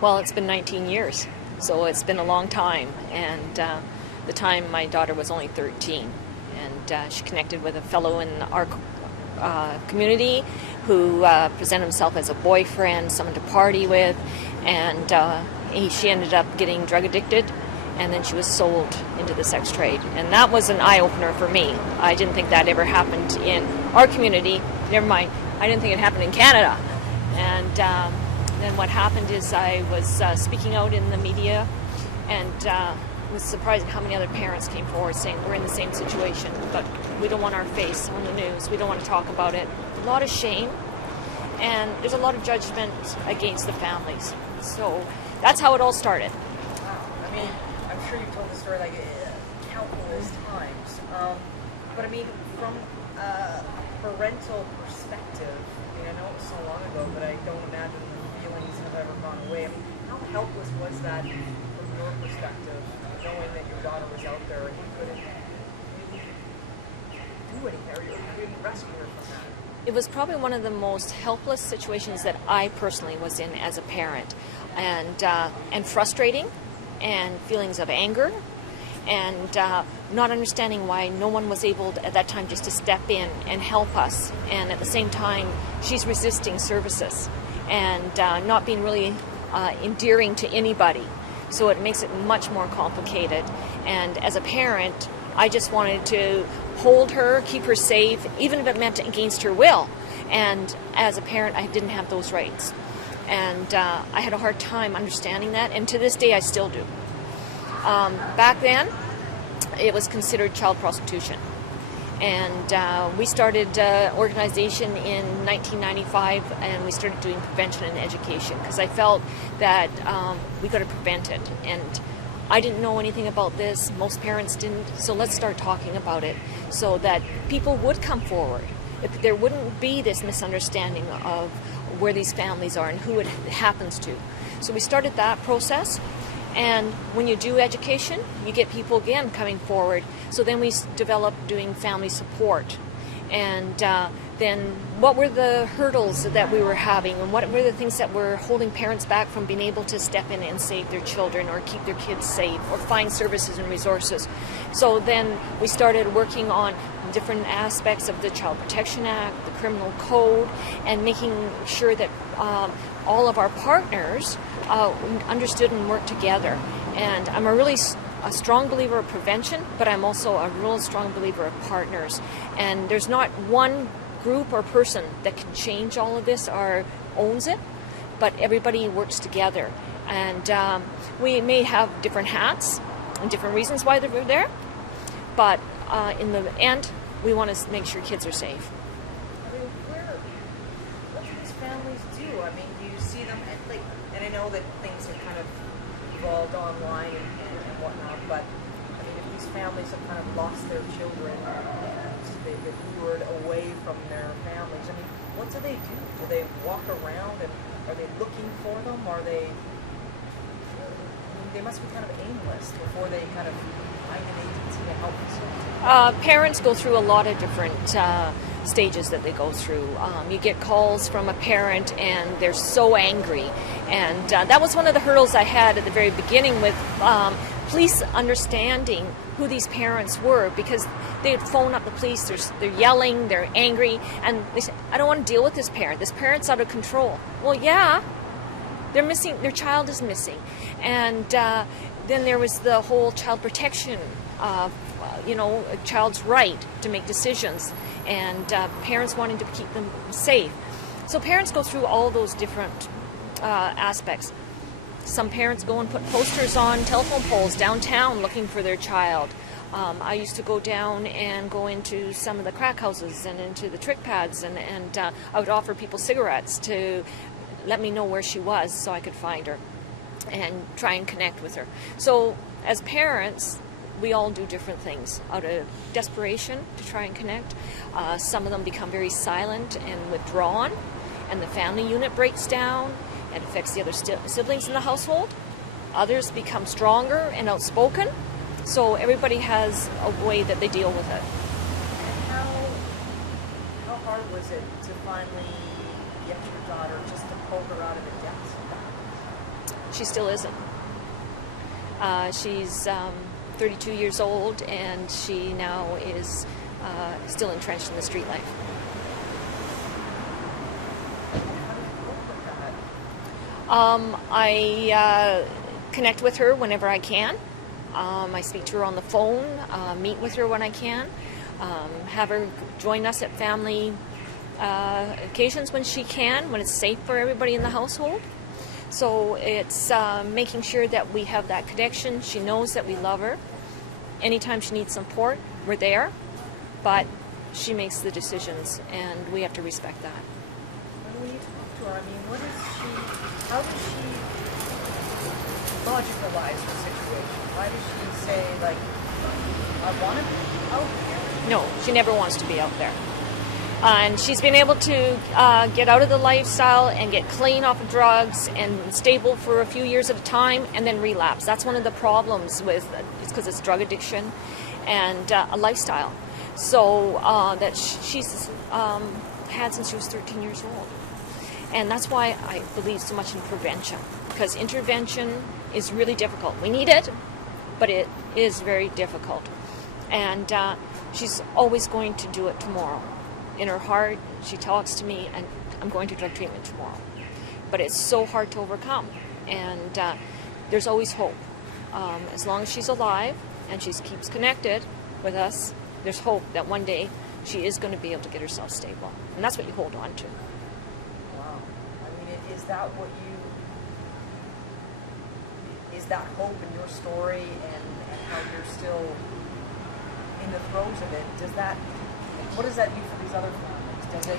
Well, it's been 19 years, so it's been a long time. And the time my daughter was only 13, and she connected with a fellow in our community who presented himself as a boyfriend, someone to party with, and she ended up getting drug addicted, and then she was sold into the sex trade. And that was an eye-opener for me. I didn't think that ever happened in our community. Never mind, I didn't think it happened in Canada. And then what happened is I was speaking out in the media, and it was surprising how many other parents came forward saying we're in the same situation, but we don't want our face on the news. We don't want to talk about it. A lot of shame, and there's a lot of judgment against the families. So that's how it all started. Wow. I mean, I'm sure you've told the story like countless times. But I mean, from a parental perspective, I mean, I know it was so long ago, but I don't imagine the feelings have ever gone away. I mean, how helpless was that from your perspective, knowing that your daughter was out there and you couldn't really do anything, or you couldn't rescue her from that? It was probably one of the most helpless situations that I personally was in as a parent, and frustrating, and feelings of anger, and not understanding why no one was able to, at that time, just to step in and help us. And at the same time, she's resisting services and not being really endearing to anybody. So it makes it much more complicated. And as a parent, I just wanted to hold her, keep her safe, even if it meant against her will. And as a parent, I didn't have those rights. And I had a hard time understanding that, and to this day I still do. Back then, it was considered child prostitution. And we started an organization in 1995, and we started doing prevention and education, because I felt that we got to prevent it. And I didn't know anything about this, most parents didn't, so let's start talking about it so that people would come forward. If there wouldn't be this misunderstanding of where these families are and who it happens to. So we started that process, and when you do education, you get people again coming forward. So then we developed doing family support. And then what were the hurdles that we were having, and what were the things that were holding parents back from being able to step in and save their children or keep their kids safe or find services and resources. So then we started working on different aspects of the Child Protection Act, the criminal code, and making sure that all of our partners understood and worked together. And I'm a strong believer of prevention, but I'm also a real strong believer of partners. And there's not one group or person that can change all of this or owns it, but everybody works together. And we may have different hats and different reasons why they're there, but in the end, we want to make sure kids are safe. I mean, what do these families do? I mean, do you see them, and I know that things have kind of evolved online and whatnot, but I mean, if these families have kind of lost their children and they've been lured away from their families, I mean, what do they do? Do they walk around, and are they looking for them? Are they, I mean, they must be kind of aimless before they kind of find an agency to help them. Parents go through a lot of different stages that they go through. You get calls from a parent and they're so angry, and that was one of the hurdles I had at the very beginning with police understanding who these parents were, because they'd phone up the police, they're yelling, they're angry, and they say, I don't want to deal with this parent's out of control. Well, yeah, they're missing, their child is missing. And then there was the whole child protection, a child's right to make decisions, and parents wanting to keep them safe. So parents go through all those different aspects. Some parents go and put posters on telephone poles downtown looking for their child. I used to go down and go into some of the crack houses and into the trick pads, and I would offer people cigarettes to let me know where she was so I could find her and try and connect with her. So as parents, we all do different things out of desperation to try and connect. Some of them become very silent and withdrawn, and the family unit breaks down and affects the other siblings in the household. Others become stronger and outspoken. So everybody has a way that they deal with it. And how hard was it to finally get your daughter, just to pull her out of the depths? She still isn't. She's 32 years old, and she now is still entrenched in the street life. I connect with her whenever I can. I speak to her on the phone, meet with her when I can, have her join us at family occasions when she can, when it's safe for everybody in the household. So it's making sure that we have that connection. She knows that we love her. Anytime she needs support, we're there, but she makes the decisions, and we have to respect that. When you talk to her, I mean, how does she logicalize her situation? Why does she say, like, I want to be out here? No, she never wants to be out there. And she's been able to get out of the lifestyle and get clean off of drugs and stable for a few years at a time and then relapse. That's one of the problems with it's because it's drug addiction and a lifestyle. So that she's had since she was 13 years old. And that's why I believe so much in prevention, because intervention is really difficult. We need it, but it is very difficult. And she's always going to do it tomorrow. In her heart, she talks to me, and I'm going to drug treatment tomorrow. But it's so hard to overcome, and there's always hope. As long as she's alive and she keeps connected with us, there's hope that one day she is going to be able to get herself stable. And that's what you hold on to. Wow. I mean, is that what is that hope in your story and how you're still in the throes of it? What does that do for these other families? Does it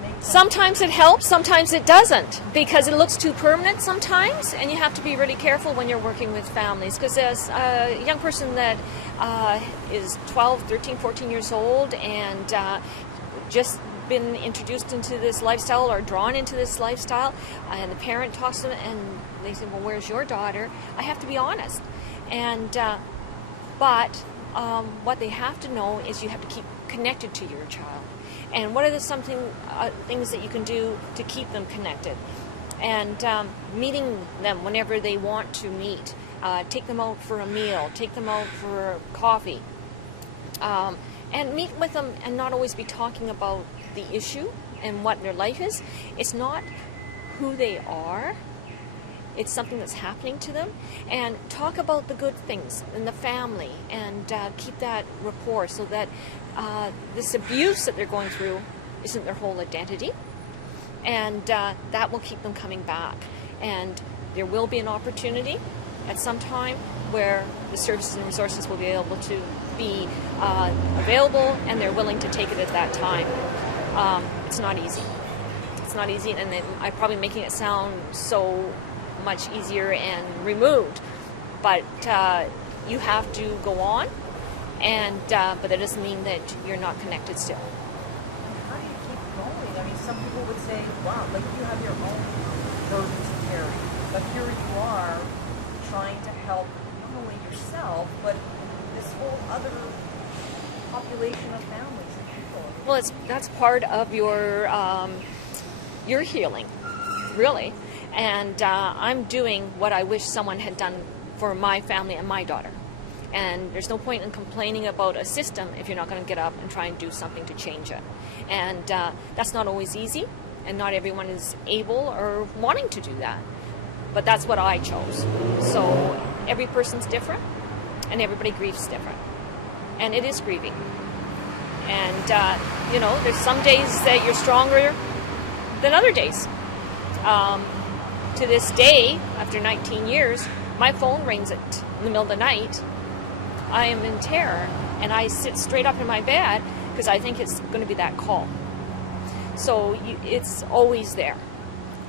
make them... Sometimes it helps, sometimes it doesn't, because it looks too permanent sometimes, and you have to be really careful when you're working with families, because as a young person that is 12, 13, 14 years old and just been introduced into this lifestyle or drawn into this lifestyle, and the parent talks to them and they say, well, where's your daughter? I have to be honest. And but what they have to know is you have to keep connected to your child, and what are the things that you can do to keep them connected, and meeting them whenever they want to meet, take them out for a meal, take them out for coffee, and meet with them, and not always be talking about the issue and what their life is. It's not who they are. It's something that's happening to them, and talk about the good things in the family, and keep that rapport, so that this abuse that they're going through isn't their whole identity, and that will keep them coming back. And there will be an opportunity at some time where the services and resources will be able to be available, and they're willing to take it at that time. It's not easy. It's not easy, and I'm probably making it sound so much easier and removed, but you have to go on, and but that doesn't mean that you're not connected still. How do you keep going? I mean, some people would say, wow, like you have your own burdens to carry, but here you are trying to help not only yourself, but this whole other population of families and people. Well, that's part of your healing, really. And I'm doing what I wish someone had done for my family and my daughter. And there's no point in complaining about a system if you're not going to get up and try and do something to change it. And that's not always easy, and not everyone is able or wanting to do that. But that's what I chose. So every person's different, and everybody grieves different. And it is grieving. And, there's some days that you're stronger than other days. To this day, after 19 years, my phone rings in the middle of the night. I am in terror, and I sit straight up in my bed because I think it's going to be that call. So it's always there,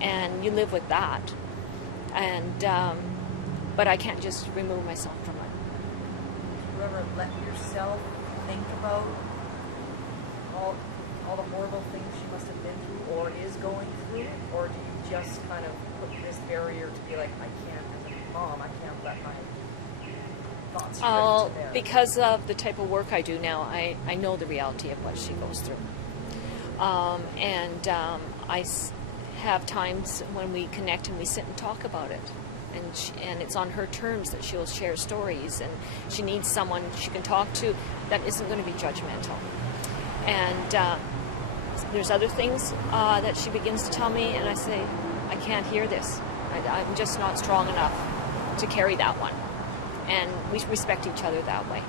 and you live with that. And but I can't just remove myself from it. Do you ever let yourself think about all the horrible things she must have been through or is going through, or do you just kind of put this barrier to be like, I can't, as a mom, I can't let my thoughts drift to there? Because of the type of work I do now, I know the reality of what she goes through. have times when we connect and we sit and talk about it. And it's on her terms that she'll share stories, and she needs someone she can talk to that isn't going to be judgmental. And there's other things that she begins to tell me, and I say, I can't hear this. I'm just not strong enough to carry that one. And we respect each other that way.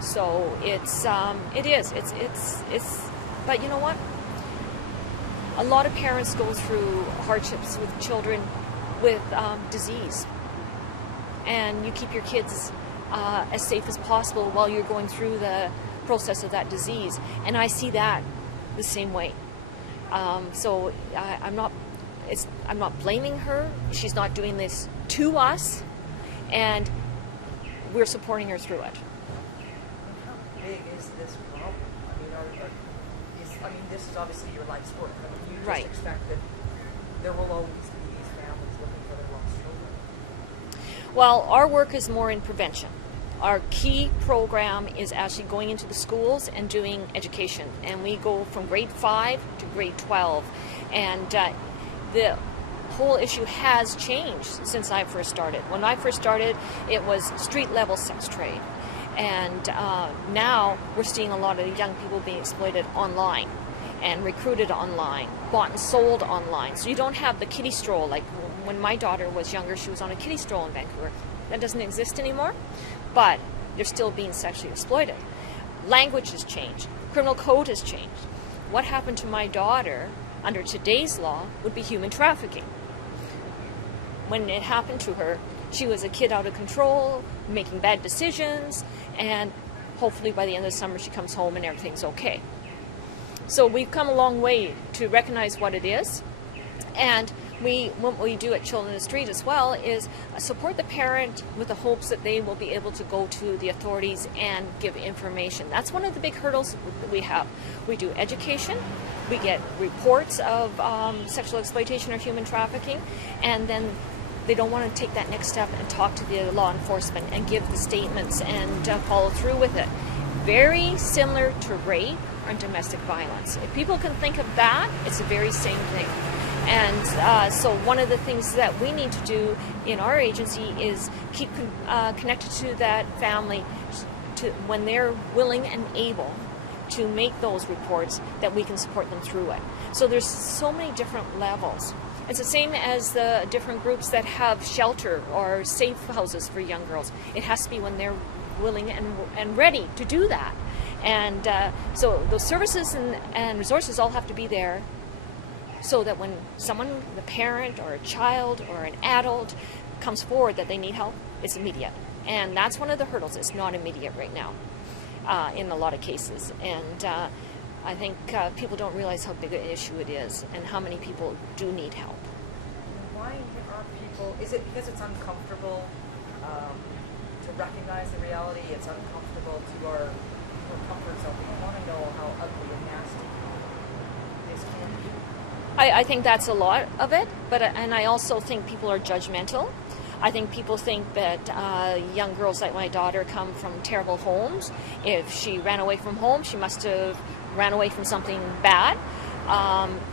So it's but you know what? A lot of parents go through hardships with children with disease, and you keep your kids as safe as possible while you're going through the process of that disease. And I see that the same way. So I'm not blaming her. She's not doing this to us, and we're supporting her through it. How big is this problem? I mean, this is obviously your life's work. I mean, you just Right. expect that there will always be these families looking for their lost children. Well, our work is more in prevention. Our key program is actually going into the schools and doing education. And we go from grade 5 to grade 12. And the whole issue has changed since I first started. When I first started, it was street-level sex trade. And now we're seeing a lot of young people being exploited online and recruited online, bought and sold online. So you don't have the kiddie stroll. Like when my daughter was younger, she was on a kiddie stroll in Vancouver. That doesn't exist anymore, but they're still being sexually exploited. Language has changed. Criminal code has changed. What happened to my daughter under today's law would be human trafficking. When it happened to her, she was a kid out of control, making bad decisions, and hopefully by the end of the summer she comes home and everything's okay. So we've come a long way to recognize what it is, and what we do at Children in the Street as well is support the parent with the hopes that they will be able to go to the authorities and give information. That's one of the big hurdles that we have. We do education, we get reports of sexual exploitation or human trafficking, and then they don't want to take that next step and talk to the law enforcement and give the statements and follow through with it. Very similar to rape and domestic violence. If people can think of that, it's the very same thing. And so one of the things that we need to do in our agency is keep connected to that family to when they're willing and able to make those reports, that we can support them through it. So there's so many different levels. It's the same as the different groups that have shelter or safe houses for young girls. It has to be when they're willing and ready to do that. And so those services and resources all have to be there, so that when someone, the parent or a child or an adult, comes forward that they need help, it's immediate. And that's one of the hurdles. It's not immediate right now in a lot of cases. And I think people don't realize how big an issue it is and how many people do need help. Why are people, is it because it's uncomfortable to recognize the reality? It's uncomfortable to our comfort zone. We don't want to know how ugly and nasty this can be. I think that's a lot of it, and I also think people are judgmental. I think people think that young girls like my daughter come from terrible homes. If she ran away from home, she must have ran away from something bad.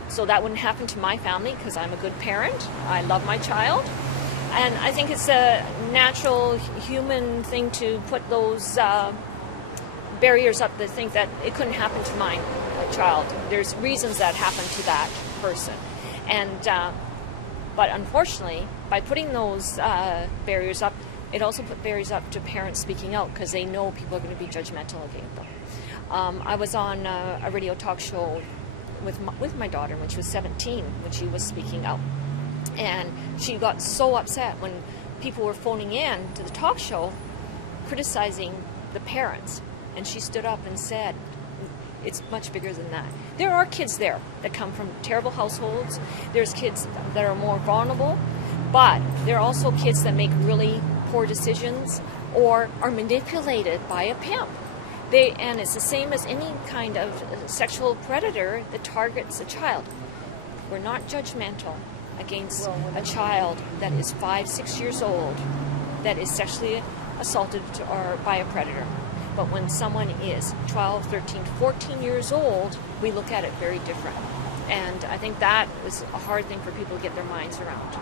So that wouldn't happen to my family because I'm a good parent. I love my child. And I think it's a natural human thing to put those barriers up to think that it couldn't happen to my child. There's reasons that happened to that person. And but unfortunately, by putting those barriers up, it also put barriers up to parents speaking out because they know people are going to be judgmental against them. I was on a radio talk show with my daughter when she was 17, when she was speaking out. And she got so upset when people were phoning in to the talk show criticizing the parents. And she stood up and said, it's much bigger than that. There are kids there that come from terrible households. There's kids that are more vulnerable, but there are also kids that make really poor decisions or are manipulated by a pimp. And it's the same as any kind of sexual predator that targets a child. We're not judgmental against a child that is 5, 6 years old that is sexually assaulted or by a predator. But when someone is 12, 13, 14 years old, we look at it very different. And I think that was a hard thing for people to get their minds around.